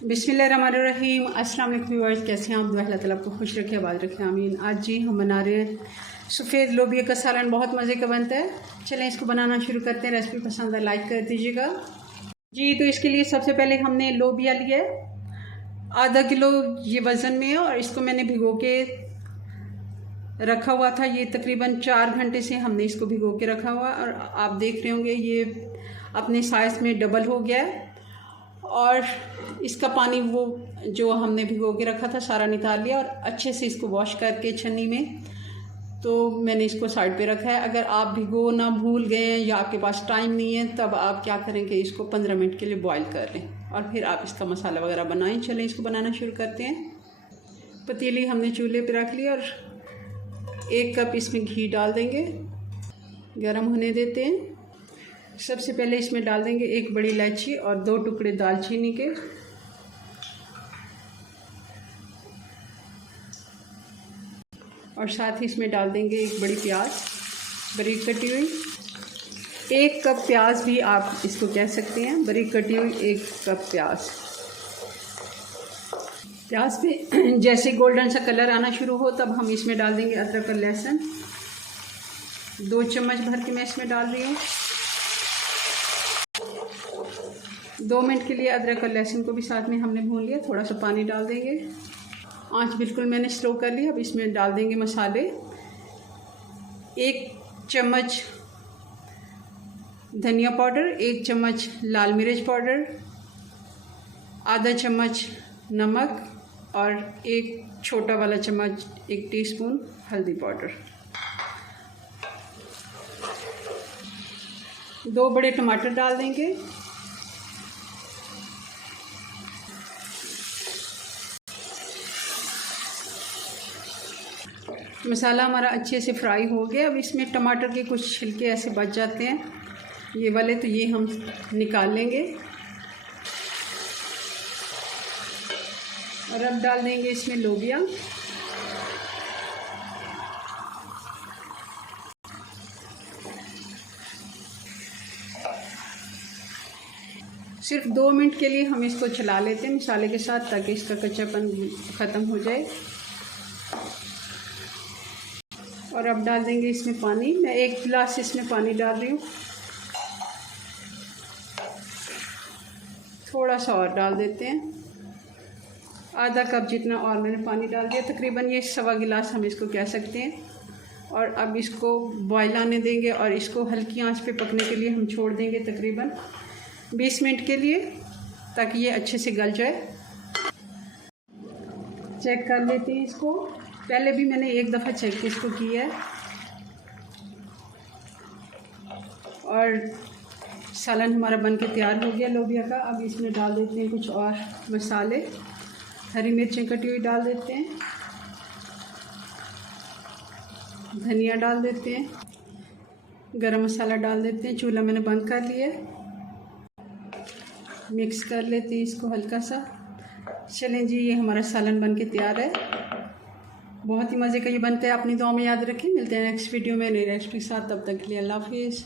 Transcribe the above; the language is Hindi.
बिस्मिल्लाहिर्रहमानिर्रहीम। अस्सलाम वालेकुम व्यूअर्स, कैसे हैं आप? दुआ अल्लाह ताला आपको खुश रखे, आबाद रखे, आमीन। आज जी हम बना रहे हैं सफ़ेद लोबिया का सालन। बहुत मज़े का बनता है। चलें इसको बनाना शुरू करते हैं। रेसिपी पसंद है लाइक कर दीजिएगा जी। तो इसके लिए सबसे पहले हमने लोबिया लिया है, आधा किलो ये वज़न में है, और इसको मैंने भिगो के रखा हुआ था। ये तकरीबन 4 घंटे से हमने इसको भिगो के रखा हुआ, और आप देख रहे होंगे ये अपने साइज़ में डबल हो गया है। और इसका पानी वो जो हमने भिगो के रखा था सारा निकाल लिया, और अच्छे से इसको वॉश करके छन्नी में तो मैंने इसको साइड पे रखा है। अगर आप भिगो ना भूल गए या आपके पास टाइम नहीं है, तब आप क्या करें कि इसको 15 मिनट के लिए बॉईल कर लें, और फिर आप इसका मसाला वगैरह बनाएं। चलें इसको बनाना शुरू करते हैं। पतीली हमने चूल्हे पे रख ली, और 1 कप इसमें घी डाल देंगे, गरम होने देते हैं। सबसे पहले इसमें डाल देंगे 1 बड़ी इलायची और 2 टुकड़े दालचीनी के, और साथ ही इसमें डाल देंगे 1 बड़ी प्याज बारीक कटी हुई। 1 कप प्याज भी आप इसको कह सकते हैं, बारीक कटी हुई 1 कप प्याज। प्याज पे जैसे गोल्डन सा कलर आना शुरू हो, तब हम इसमें डाल देंगे अदरक और लहसुन। 2 चम्मच भर के मैं इसमें डाल रही हूँ। 2 मिनट के लिए अदरक और लहसुन को भी साथ में हमने भून लिया। थोड़ा सा पानी डाल देंगे, आंच बिल्कुल मैंने स्लो कर लिया। अब इसमें डाल देंगे मसाले। 1 चम्मच धनिया पाउडर, 1 चम्मच लाल मिर्च पाउडर, आधा चम्मच नमक, और 1 छोटा वाला चम्मच 1 टीस्पून हल्दी पाउडर। 2 बड़े टमाटर डाल देंगे। मसाला हमारा अच्छे से फ्राई हो गया। अब इसमें टमाटर के कुछ छिलके ऐसे बच जाते हैं, ये वाले, तो ये हम निकाल लेंगे। और अब डाल देंगे इसमें लोबिया। सिर्फ 2 मिनट के लिए हम इसको चला लेते हैं मसाले के साथ, ताकि इसका कच्चापन ख़त्म हो जाए। और अब डाल देंगे इसमें पानी। मैं 1 गिलास इसमें पानी डाल रही हूँ। थोड़ा सा और डाल देते हैं, आधा कप जितना और मैंने पानी डाल दिया। तकरीबन ये 1.25 गिलास हम इसको कह सकते हैं। और अब इसको बॉयल आने देंगे, और इसको हल्की आंच पे पकने के लिए हम छोड़ देंगे तकरीबन 20 मिनट के लिए, ताकि ये अच्छे से गल जाए। चेक कर लेते हैं इसको। पहले भी मैंने 1 दफ़ा चेक इसको किया है। और सालन हमारा बनके तैयार हो गया लोबिया का। अब इसमें डाल देते हैं कुछ और मसाले। हरी मिर्चें कटी हुई डाल देते हैं, धनिया डाल देते हैं, गरम मसाला डाल देते हैं। चूल्हा मैंने बंद कर लिया है। मिक्स कर लेते हैं इसको हल्का सा। चलें जी, ये हमारा सालन बनके तैयार है। बहुत ही मज़े का ये बनता है। अपनी दुआ में याद रखें। मिलते हैं नेक्स्ट वीडियो में नई रेसिपी के साथ। तब तक के लिए अल्लाह हाफिज़।